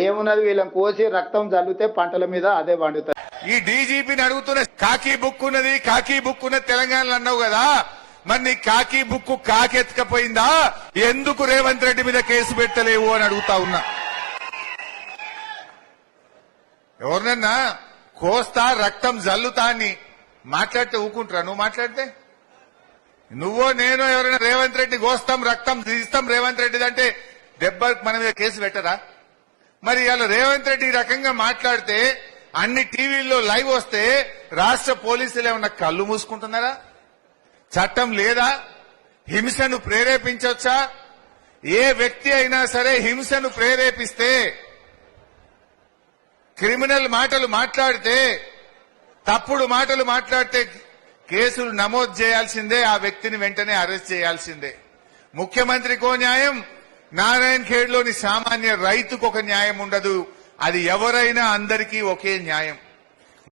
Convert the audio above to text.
ఏమున్నది వీళ్ళని కోసి రక్తం జల్లితే పంటల మీద అదే పండుతాయి. ఈ డీజీపీని అడుగుతున్న కాకి బుక్ ఉన్నది, కాకి బుక్ ఉన్నది తెలంగాణలో అన్నావు కదా, మరి నీ కాకి బుక్ కాకెత్తుకపోయిందా? ఎందుకు రేవంత్ రెడ్డి మీద కేసు పెట్టలేవు అని అడుగుతా ఉన్నా. ఎవరినన్నా కోస్తా రక్తం జల్లుతా అని మాట్లాడితే ఊకుంటారా? నువ్వు మాట్లాడితే నువ్వో నేను ఎవరైనా రేవంత్ రెడ్డి కోస్తాం రక్తం తీస్తాం రేవంత్ రెడ్డి అంటే దెబ్బ మన మీద కేసు పెట్టరా? మరి ఇవాళ రేవంత్ రెడ్డి ఈ రకంగా మాట్లాడితే అన్ని టీవీల్లో లైవ్ వస్తే రాష్ట్ర పోలీసులు ఏమన్నా కళ్ళు మూసుకుంటున్నారా? చట్టం లేదా? హింసను ప్రేరేపించవచ్చా? ఏ వ్యక్తి అయినా సరే హింసను ప్రేరేపిస్తే, క్రిమినల్ మాటలు మాట్లాడితే, తప్పుడు మాటలు మాట్లాడితే కేసులు నమోదు చేయాల్సిందే, ఆ వ్యక్తిని వెంటనే అరెస్ట్ చేయాల్సిందే. ముఖ్యమంత్రికో న్యాయం, నారాయణ ఖేడ్లోని సామాన్య రైతుకు ఒక న్యాయం ఉండదు. అది ఎవరైనా అందరికీ ఒకే న్యాయం.